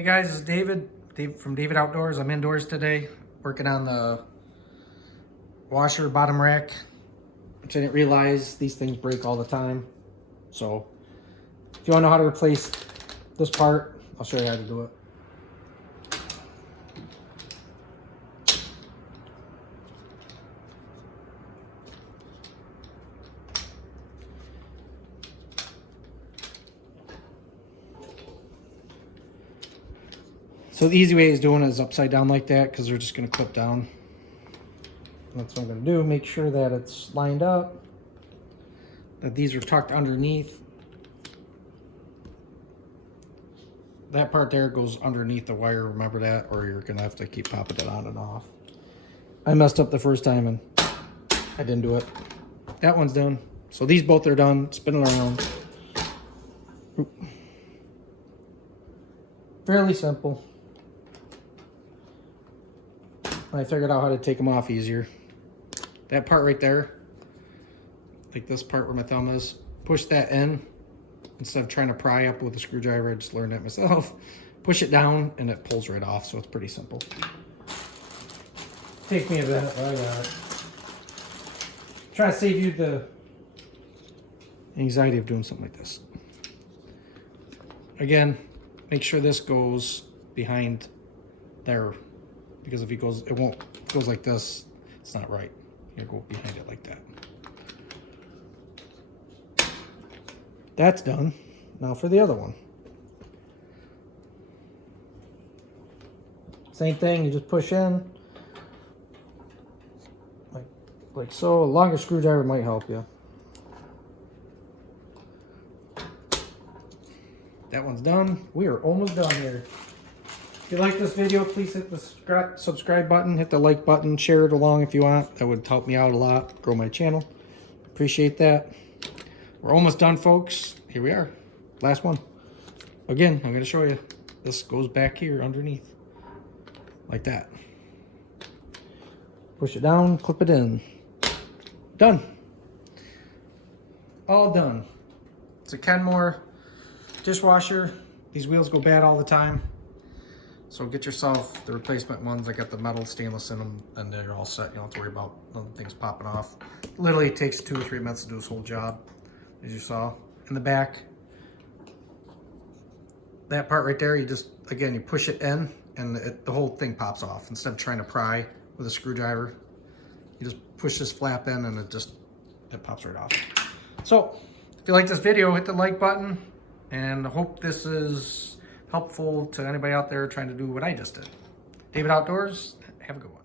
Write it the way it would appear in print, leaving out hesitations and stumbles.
Hey guys, it's David from David Outdoors. I'm indoors today working on the washer bottom rack, which I didn't realize these things break all the time. So if you want to know how to replace this part, I'll show you how to do it. So the easy way is doing it is upside down like that, because they're just going to clip down. That's what I'm going to do. Make sure that it's lined up, that these are tucked underneath. That part there goes underneath the wire, remember that, or you're going to have to keep popping it on and off. I messed up the first time and I didn't do it. That one's done. So these both are done. Spin it around. Oop. Fairly simple. I figured out how to take them off easier. That part right there, like this part where my thumb is, push that in. Instead of trying to pry up with a screwdriver, I just learned that myself. Push it down and it pulls right off, so it's pretty simple. Take me a minute, I got it. Try to save you the anxiety of doing something like this. Again, make sure this goes behind there, because if it goes, it won't. If it goes like this, it's not right. You go behind it like that. That's done. Now for the other one. Same thing. You just push in, like so. A longer screwdriver might help you. That one's done. We are almost done here. If you like this video, please hit the subscribe button, hit the like button, share it along if you want. That would help me out a lot, grow my channel. Appreciate that. We're almost done, folks. Here we are. Last one. Again, I'm going to show you. This goes back here underneath. Like that. Push it down, clip it in. Done. All done. It's a Kenmore dishwasher. These wheels go bad all the time. So get yourself the replacement ones. I got the metal stainless in them, and they're all set. You don't have to worry about other things popping off. Literally, it takes 2 or 3 minutes to do this whole job, as you saw. In the back, that part right there, you just, again, you push it in, and the whole thing pops off. Instead of trying to pry with a screwdriver, you just push this flap in, and it pops right off. So, if you like this video, hit the like button, and I hope this is helpful to anybody out there trying to do what I just did. David Outdoors, have a good one.